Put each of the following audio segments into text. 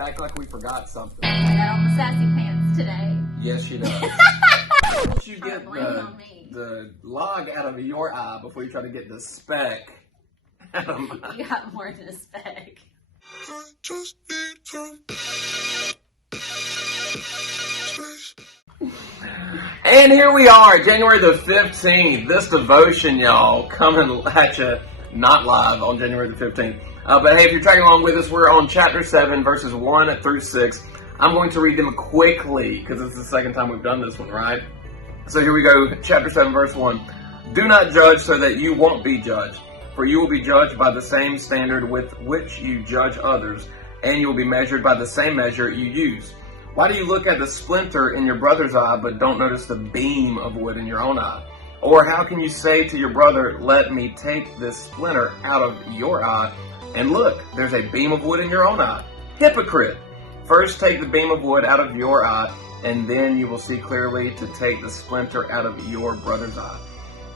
Act like we forgot something. I got on the sassy pants today. Yes, she does. Why don't you get the log out of your eye before you try to get the speck out of mine? You got more than a speck. I just need some space. And here we are, January the 15th. This devotion, y'all, coming at you, not live on January the 15th. But hey, if you're tracking along with us, we're on chapter 7, verses 1 through 6. I'm going to read them quickly, because it's the second time we've done this one, right? So here we go, chapter 7, verse 1. Do not judge so that you won't be judged, for you will be judged by the same standard with which you judge others, and you will be measured by the same measure you use. Why do you look at the splinter in your brother's eye, but don't notice the beam of wood in your own eye? Or how can you say to your brother, let me take this splinter out of your eye, and look, there's a beam of wood in your own eye? Hypocrite! First take the beam of wood out of your eye, and then you will see clearly to take the splinter out of your brother's eye.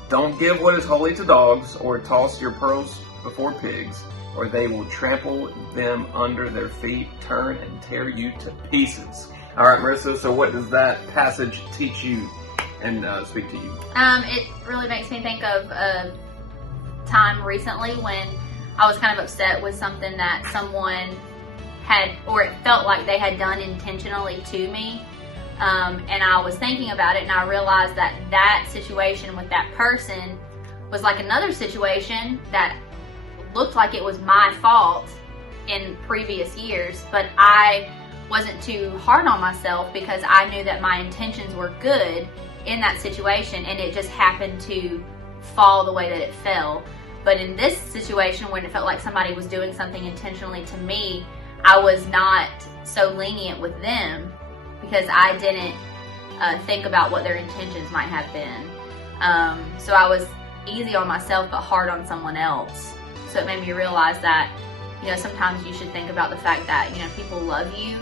Don't give what is holy to dogs, or toss your pearls before pigs, or they will trample them under their feet, turn and tear you to pieces. All right, Marissa, so what does that passage teach you and speak to you? It really makes me think of a time recently when I was kind of upset with something that someone had, or it felt like they had done intentionally to me. And I was thinking about it, and I realized that that situation with that person was like another situation that looked like it was my fault in previous years, but I wasn't too hard on myself because I knew that my intentions were good in that situation, and it just happened to fall the way that it fell. But in this situation, when it felt like somebody was doing something intentionally to me, I was not so lenient with them because I didn't think about what their intentions might have been. So I was easy on myself but hard on someone else. So it made me realize that, sometimes you should think about the fact that, people love you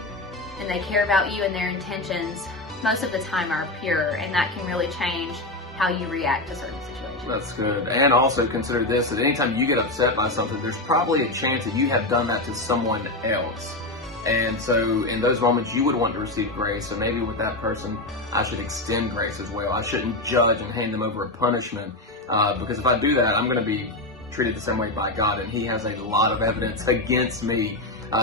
and they care about you, and their intentions most of the time are pure, and that can really change how you react to certain situations. That's good. And also consider this, that anytime you get upset by something, there's probably a chance that you have done that to someone else. And so in those moments, you would want to receive grace. So maybe with that person, I should extend grace as well. I shouldn't judge and hand them over a punishment, because if I do that, I'm going to be treated the same way by God, and He has a lot of evidence against me.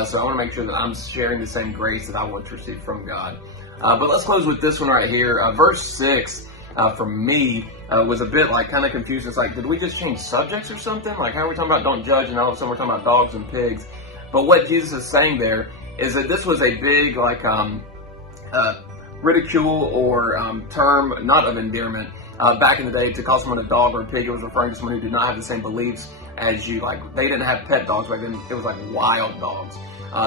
So I want to make sure that I'm sharing the same grace that I want to receive from God. But let's close with this one right here. Verse 6, for me, was a bit like kind of confused. It's like, did we just change subjects or something? Like, how are we talking about don't judge, and all of a sudden we're talking about dogs and pigs? But what Jesus is saying there is that this was a big, like, ridicule or term, not of endearment. Back in the day, to call someone a dog or a pig, it was referring to someone who did not have the same beliefs as you. Like, they didn't have pet dogs back then. It was like wild dogs.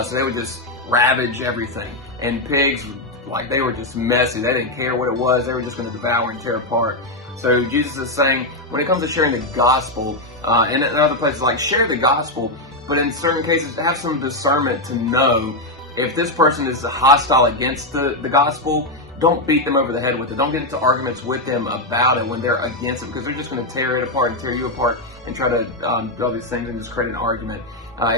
So they would just ravage everything. And pigs, like, they were just messy. They didn't care what it was. They were just going to devour and tear apart. So Jesus is saying, when it comes to sharing the gospel, and in other places, like, share the gospel, but in certain cases, have some discernment to know if this person is hostile against the gospel. Don't beat them over the head with it. Don't get into arguments with them about it when they're against it, because they're just going to tear it apart and tear you apart and try to do all these things and just create an argument.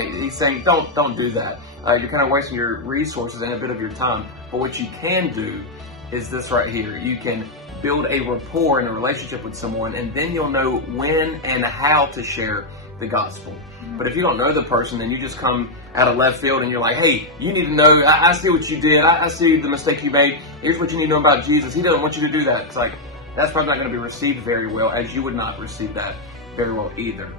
He's saying don't do that. You're kind of wasting your resources and a bit of your time. But what you can do is this right here. You can build a rapport and a relationship with someone, and then you'll know when and how to share the gospel. But if you don't know the person and you just come out of left field and you're like, hey, you need to know, I see what you did, I see the mistake you made, here's what you need to know about Jesus, He doesn't want you to do that. It's like, that's probably not going to be received very well, as you would not receive that very well either.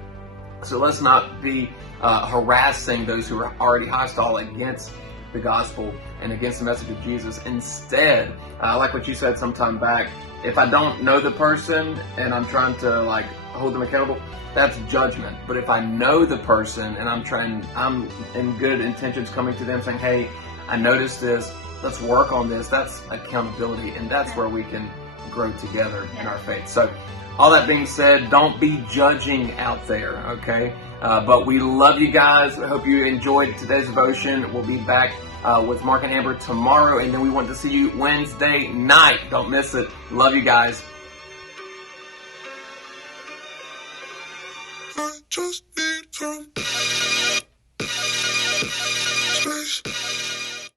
So let's not be harassing those who are already hostile against the gospel and against the message of Jesus. Instead, like what you said sometime back, if I don't know the person and I'm trying to like hold them accountable, that's judgment. But if I know the person and I'm in good intentions coming to them saying, hey, I noticed this, let's work on this, that's accountability, and that's where we can grow together in our faith. So all that being said, don't be judging out there, okay? But we love you guys. I hope you enjoyed today's devotion. We'll be back with Mark and Amber tomorrow, and then we want to see you Wednesday night. Don't miss it. Love you guys.